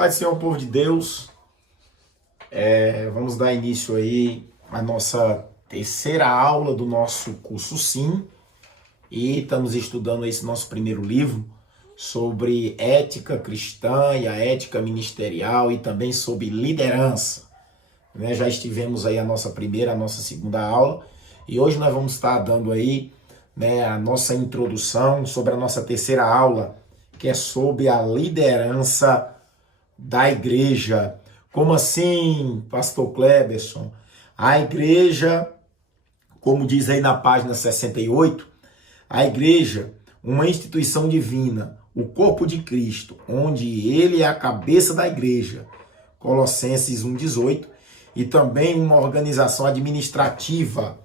Pai do Senhor, povo de Deus, vamos dar início aí à nossa terceira aula do nosso curso Sim, e estamos estudando esse nosso primeiro livro sobre ética cristã e a ética ministerial e também sobre liderança. Já estivemos aí a nossa primeira, a nossa segunda aula, e hoje nós vamos estar dando aí a nossa introdução sobre a nossa terceira aula, que é sobre a liderança da igreja. Como assim, pastor Cleberson? A igreja, como diz aí na página 68, a igreja, uma instituição divina, o corpo de Cristo, onde ele é a cabeça da igreja, Colossenses 1,18, e também uma organização administrativa,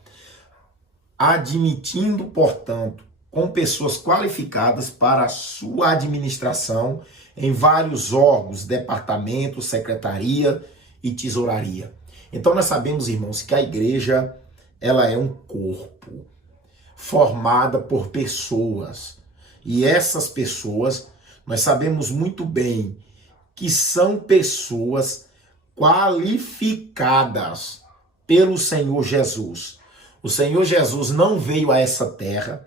admitindo, portanto, com pessoas qualificadas para a sua administração em vários órgãos, departamentos, secretaria e tesouraria. Então nós sabemos, irmãos, que a igreja ela é um corpo formada por pessoas. E essas pessoas, nós sabemos muito bem que são pessoas qualificadas pelo Senhor Jesus. O Senhor Jesus não veio a essa terra,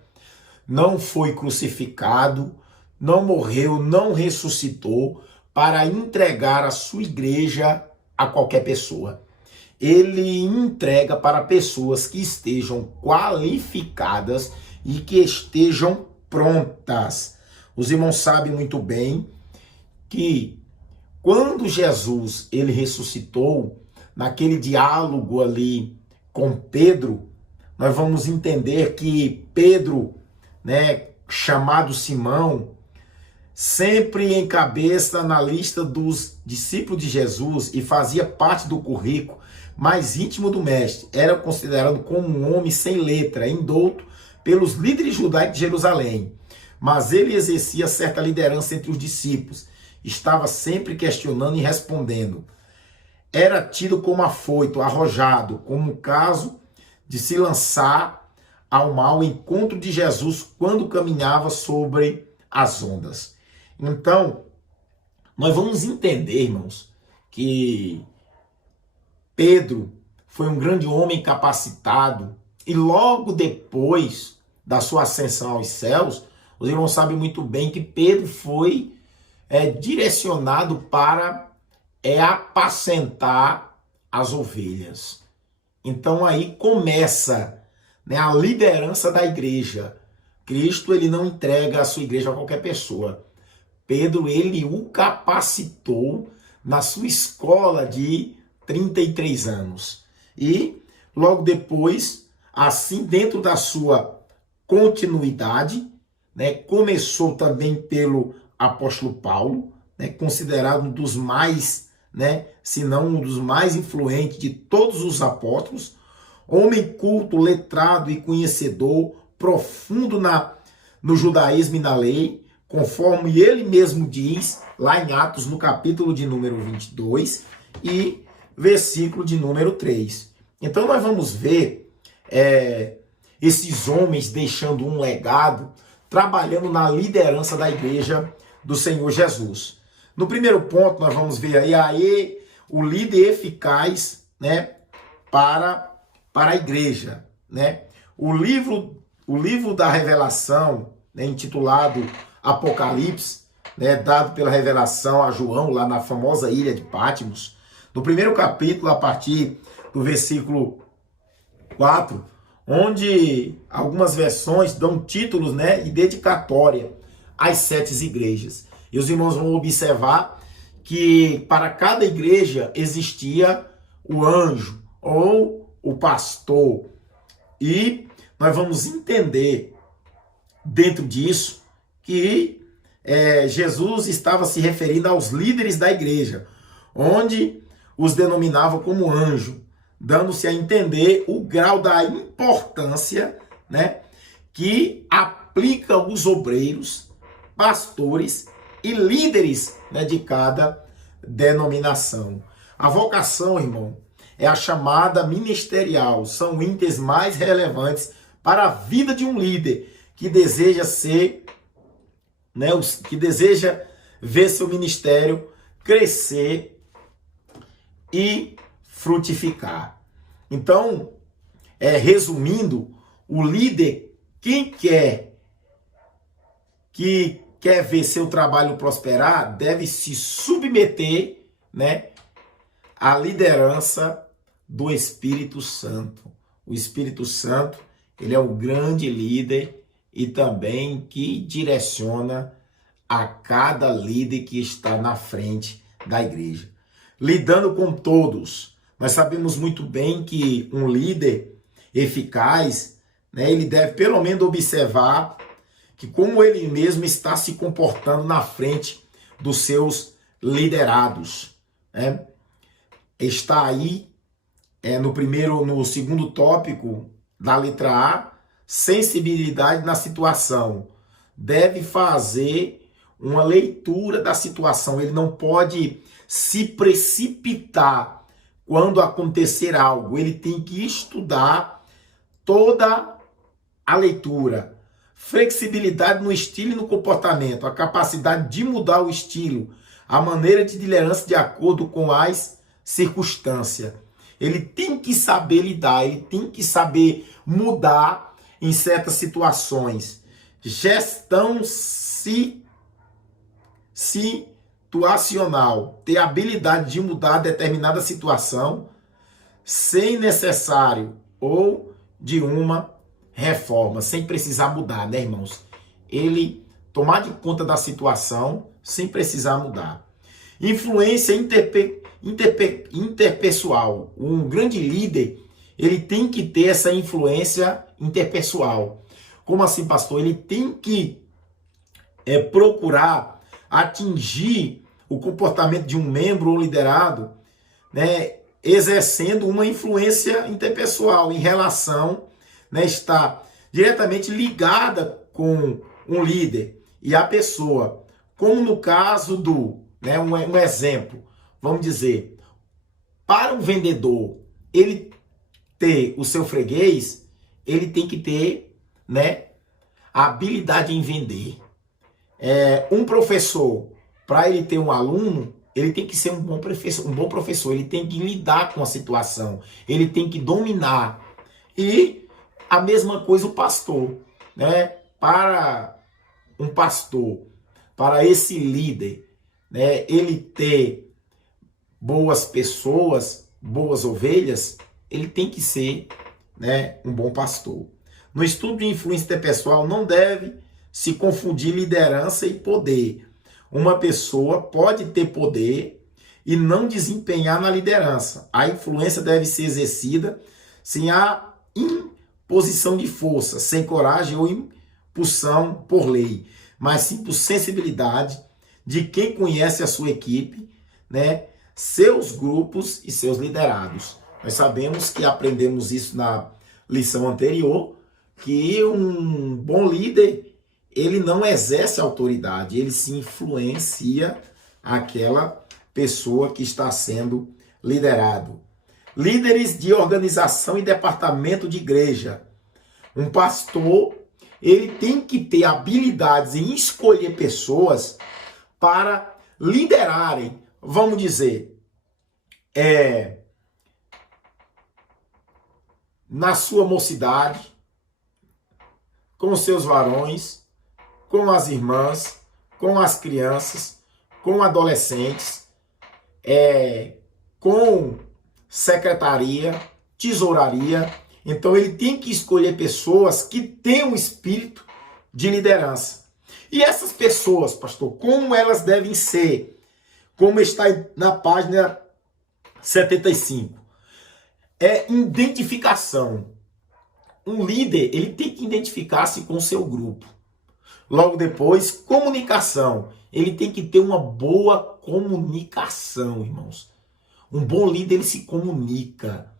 não foi crucificado, não morreu, não ressuscitou para entregar a sua igreja a qualquer pessoa. Ele entrega para pessoas que estejam qualificadas e que estejam prontas. Os irmãos sabem muito bem que quando Jesus ele ressuscitou, naquele diálogo ali com Pedro, nós vamos entender que Pedro, chamado Simão, sempre encabeça na lista dos discípulos de Jesus e fazia parte do currículo mais íntimo do mestre. Era considerado como um homem sem letra, indouto pelos líderes judaicos de Jerusalém. Mas ele exercia certa liderança entre os discípulos. Estava sempre questionando e respondendo. Era tido como afoito, arrojado, como o caso de se lançar ao mau encontro de Jesus quando caminhava sobre as ondas. Então, nós vamos entender, irmãos, que Pedro foi um grande homem capacitado e logo depois da sua ascensão aos céus, os irmãos sabem muito bem que Pedro foi direcionado para apacentar as ovelhas. Então aí começa a liderança da igreja. Cristo ele não entrega a sua igreja a qualquer pessoa. Pedro ele o capacitou na sua escola de 33 anos. E logo depois, assim dentro da sua continuidade, começou também pelo apóstolo Paulo, considerado um dos mais, se não um dos mais influentes de todos os apóstolos, homem culto, letrado e conhecedor, profundo no judaísmo e na lei, conforme ele mesmo diz, lá em Atos, no capítulo de número 22 e versículo de número 3. Então nós vamos ver esses homens deixando um legado, trabalhando na liderança da igreja do Senhor Jesus. No primeiro ponto, nós vamos ver aí o líder eficaz para a igreja. O livro da revelação, intitulado Apocalipse, dado pela revelação a João, lá na famosa ilha de Patmos, no primeiro capítulo, a partir do versículo 4, onde algumas versões dão títulos e dedicatória às 7 igrejas. E os irmãos vão observar que para cada igreja existia o anjo ou o pastor. E nós vamos entender dentro disso que Jesus estava se referindo aos líderes da igreja, onde os denominava como anjo, dando-se a entender o grau da importância que aplica os obreiros, pastores e líderes de cada denominação. A vocação, irmão, é a chamada ministerial, são itens mais relevantes para a vida de um líder que deseja ver seu ministério crescer e frutificar. Então, resumindo, o líder, que quer ver seu trabalho prosperar, deve se submeter, né, à liderança do Espírito Santo. O Espírito Santo, ele é o grande líder e também que direciona a cada líder que está na frente da igreja. Lidando com todos, nós sabemos muito bem que um líder eficaz, né, ele deve pelo menos observar que como ele mesmo está se comportando na frente dos seus liderados, né? Está aí no segundo tópico da letra A, sensibilidade na situação. Deve fazer uma leitura da situação. Ele não pode se precipitar quando acontecer algo. Ele tem que estudar toda a leitura. Flexibilidade no estilo e no comportamento. A capacidade de mudar o estilo, a maneira de liderança de acordo com as circunstâncias. Ele tem que saber lidar, ele tem que saber mudar em certas situações. Gestão situacional. Ter a habilidade de mudar determinada situação sem necessário ou de uma reforma, sem precisar mudar, né, irmãos? Ele tomar de conta da situação sem precisar mudar. Influência interpessoal. Um grande líder, ele tem que ter essa influência interpessoal. Como assim, pastor? Ele tem que procurar atingir o comportamento de um membro ou liderado, né, exercendo uma influência interpessoal em relação, né, está diretamente ligada com um líder e a pessoa. Como no caso né, um exemplo, vamos dizer, para um vendedor, ele ter o seu freguês, ele tem que ter, né, a habilidade em vender. Um professor, para ele ter um aluno, ele tem que ser um bom professor, ele tem que lidar com a situação, ele tem que dominar. E a mesma coisa o pastor, né? Para um pastor, para esse líder, né, ele ter boas pessoas, boas ovelhas, ele tem que ser, né, um bom pastor. No estudo de influência interpessoal não deve se confundir liderança e poder. Uma pessoa pode ter poder e não desempenhar na liderança. A influência deve ser exercida sem a imposição de força, sem coragem ou impulsão por lei, mas sim por sensibilidade de quem conhece a sua equipe, né, seus grupos e seus liderados. Nós sabemos que aprendemos isso na lição anterior, que um bom líder, ele não exerce autoridade, ele se influencia aquela pessoa que está sendo liderado. Líderes de organização e departamento de igreja. Um pastor, ele tem que ter habilidades em escolher pessoas para liderarem, vamos dizer, na sua mocidade, com os seus varões, com as irmãs, com as crianças, com adolescentes, com secretaria, tesouraria. Então ele tem que escolher pessoas que têm um espírito de liderança. E essas pessoas, pastor, como elas devem ser? Como está na página 75. Identificação. Um líder, ele tem que identificar-se com o seu grupo. Logo depois, comunicação. Ele tem que ter uma boa comunicação, irmãos. Um bom líder, ele se comunica.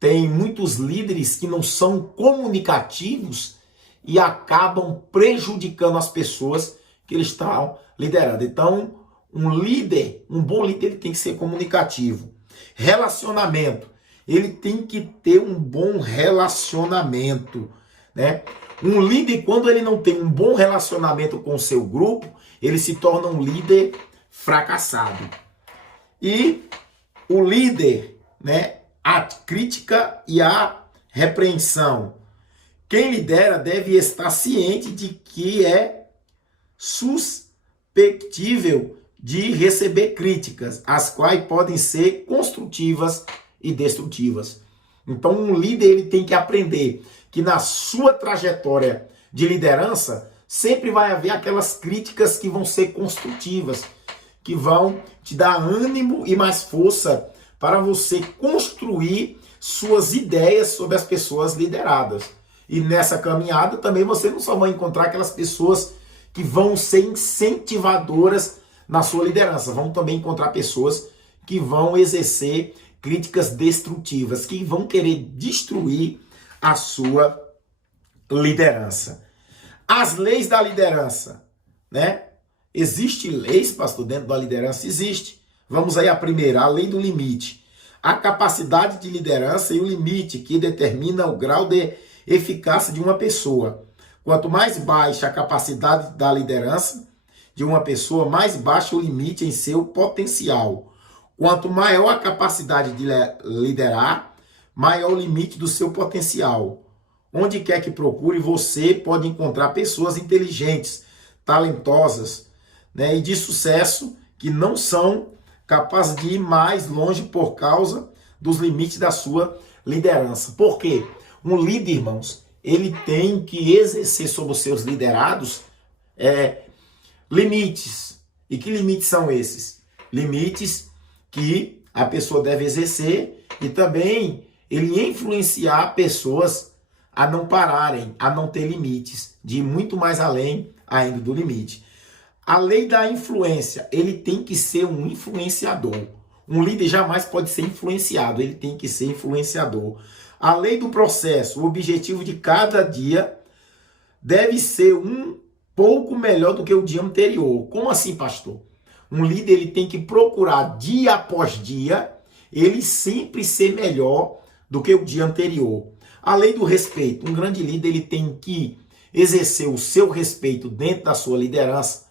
Tem muitos líderes que não são comunicativos e acabam prejudicando as pessoas que eles estão liderando. Então, um bom líder, ele tem que ser comunicativo. Relacionamento. Ele tem que ter um bom relacionamento, né? Um líder, quando ele não tem um bom relacionamento com o seu grupo, ele se torna um líder fracassado. E o líder, né, a crítica e a repreensão. Quem lidera deve estar ciente de que é susceptível de receber críticas, as quais podem ser construtivas e destrutivas. Então, um líder ele tem que aprender que na sua trajetória de liderança sempre vai haver aquelas críticas que vão ser construtivas, que vão te dar ânimo e mais força para você construir suas ideias sobre as pessoas lideradas. E nessa caminhada também você não só vai encontrar aquelas pessoas que vão ser incentivadoras na sua liderança, vão também encontrar pessoas que vão exercer críticas destrutivas, que vão querer destruir a sua liderança. As leis da liderança, né? Existem leis, pastor, dentro da liderança? Existe. Vamos aí a primeira, a lei do limite. A capacidade de liderança e o limite que determina o grau de eficácia de uma pessoa. Quanto mais baixa a capacidade da liderança de uma pessoa, mais baixo o limite em seu potencial. Quanto maior a capacidade de liderar, maior o limite do seu potencial. Onde quer que procure, você pode encontrar pessoas inteligentes, talentosas, né, e de sucesso que não são capazes de ir mais longe por causa dos limites da sua liderança. Por quê? Um líder, irmãos, ele tem que exercer sobre os seus liderados limites. E que limites são esses? Limites que a pessoa deve exercer e também ele influenciar pessoas a não pararem, a não ter limites, de ir muito mais além ainda do limite. A lei da influência, ele tem que ser um influenciador. Um líder jamais pode ser influenciado, ele tem que ser influenciador. A lei do processo, o objetivo de cada dia deve ser um pouco melhor do que o dia anterior. Como assim, pastor? Um líder ele tem que procurar dia após dia, ele sempre ser melhor do que o dia anterior. A lei do respeito, um grande líder ele tem que exercer o seu respeito dentro da sua liderança,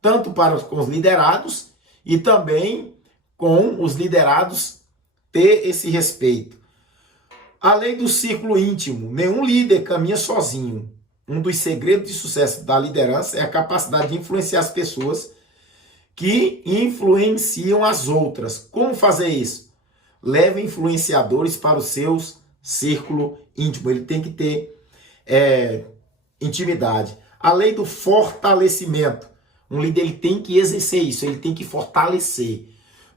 tanto para com os liderados e também com os liderados ter esse respeito. A lei do círculo íntimo, nenhum líder caminha sozinho. Um dos segredos de sucesso da liderança é a capacidade de influenciar as pessoas que influenciam as outras. Como fazer isso? Leve influenciadores para os seus círculo íntimo. Ele tem que ter intimidade. A lei do fortalecimento. Um líder ele tem que exercer isso, ele tem que fortalecer.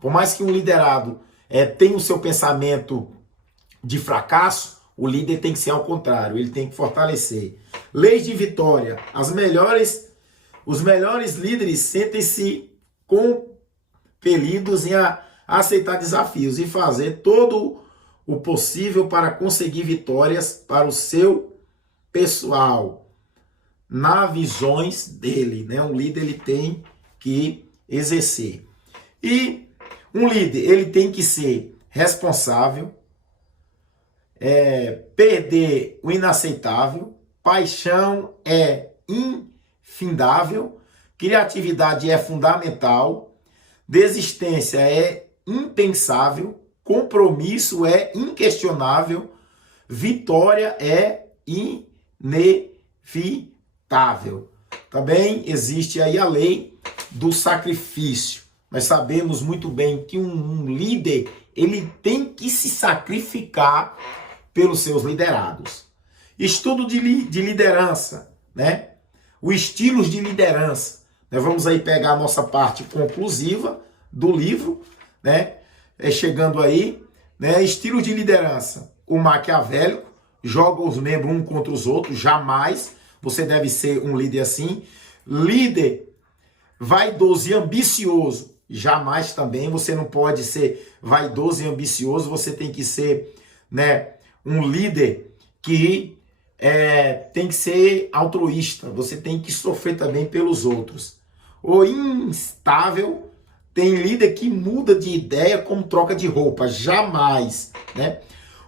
Por mais que um liderado tenha o seu pensamento de fracasso, o líder tem que ser ao contrário, ele tem que fortalecer. Leis de vitória. Os melhores líderes sentem-se compelidos em aceitar desafios e fazer todo o possível para conseguir vitórias para o seu pessoal, nas visões dele, né? Um líder ele tem que exercer. E um líder ele tem que ser responsável, perder o inaceitável, paixão é infindável, criatividade é fundamental, desistência é impensável, compromisso é inquestionável, vitória é inevitável. Também existe aí a lei do sacrifício. Nós sabemos muito bem que um líder ele tem que se sacrificar pelos seus liderados. Estudo de liderança, né? Os estilos de liderança. Nós vamos aí pegar a nossa parte conclusiva do livro, né? Chegando aí, né? Estilo de liderança. O maquiavélico joga os membros um contra os outros, jamais. Você deve ser um líder assim. Líder vaidoso e ambicioso, jamais também. Você não pode ser vaidoso e ambicioso, você tem que ser, né, um líder que tem que ser altruísta, você tem que sofrer também pelos outros. O instável, tem líder que muda de ideia como troca de roupa, jamais, né?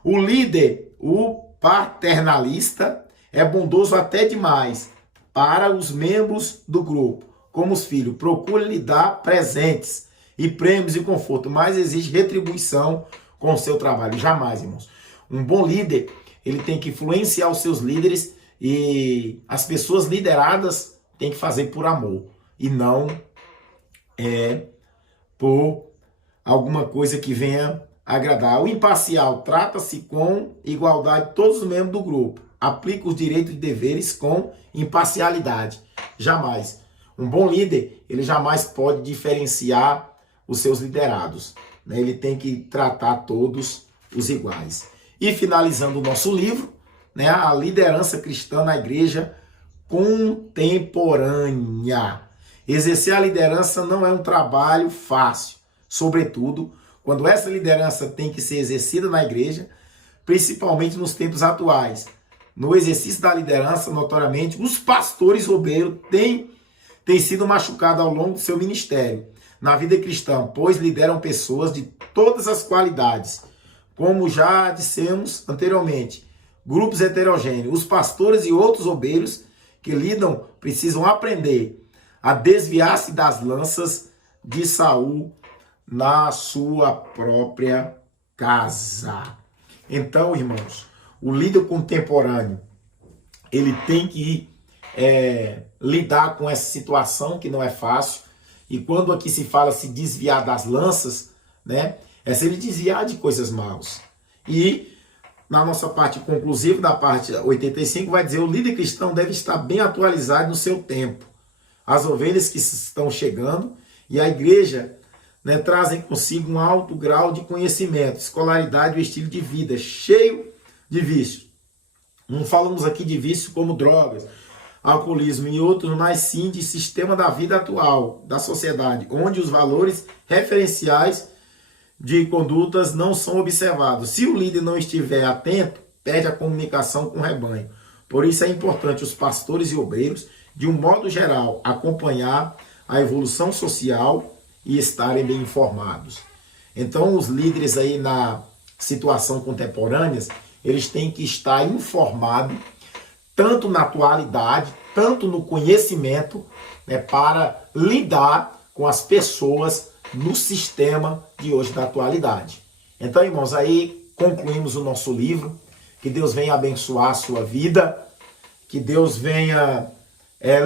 O líder, o paternalista, é bondoso até demais para os membros do grupo. como os filhos. Procure lhe dar presentes e prêmios e conforto, mas exige retribuição com o seu trabalho. Jamais, irmãos. Um bom líder, ele tem que influenciar os seus líderes e as pessoas lideradas têm que fazer por amor e não por alguma coisa que venha agradar. O imparcial trata-se com igualdade todos os membros do grupo. Aplica os direitos e deveres com imparcialidade. Jamais. Um bom líder, ele jamais pode diferenciar os seus liderados, né? Ele tem que tratar todos os iguais. E finalizando o nosso livro, né, a liderança cristã na igreja contemporânea. Exercer a liderança não é um trabalho fácil, sobretudo quando essa liderança tem que ser exercida na igreja, principalmente nos tempos atuais. No exercício da liderança, notoriamente, os pastores obreiros têm sido machucados ao longo do seu ministério na vida cristã, pois lideram pessoas de todas as qualidades. Como já dissemos anteriormente, grupos heterogêneos. Os pastores e outros obreiros que lidam precisam aprender a desviar-se das lanças de Saul na sua própria casa. Então, irmãos, o líder contemporâneo, ele tem que lidar com essa situação que não é fácil. E quando aqui se fala se desviar das lanças, né, é se ele desviar de coisas maus. E na nossa parte conclusiva, da parte 85, vai dizer: o líder cristão deve estar bem atualizado no seu tempo. As ovelhas que estão chegando e a igreja, né, trazem consigo um alto grau de conhecimento, escolaridade e estilo de vida cheio de vícios. Não falamos aqui de vício como drogas, alcoolismo e outros, mas sim de sistema da vida atual, da sociedade, onde os valores referenciais de condutas não são observados. Se o líder não estiver atento, perde a comunicação com o rebanho. Por isso é importante os pastores e obreiros, de um modo geral, acompanhar a evolução social e estarem bem informados. Então, os líderes aí na situação contemporânea, eles têm que estar informados, tanto na atualidade, tanto no conhecimento, né, para lidar com as pessoas no sistema de hoje da atualidade. Então, irmãos, aí concluímos o nosso livro. Que Deus venha abençoar a sua vida, que Deus venha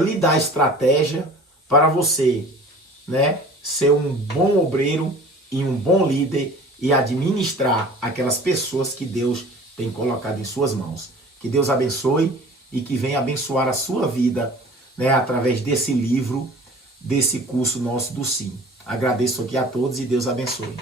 lhe dar estratégia para você, né, ser um bom obreiro e um bom líder e administrar aquelas pessoas que Deus tem colocado em suas mãos. Que Deus abençoe e que venha abençoar a sua vida, né, através desse livro, desse curso nosso do Sim. Agradeço aqui a todos e Deus abençoe.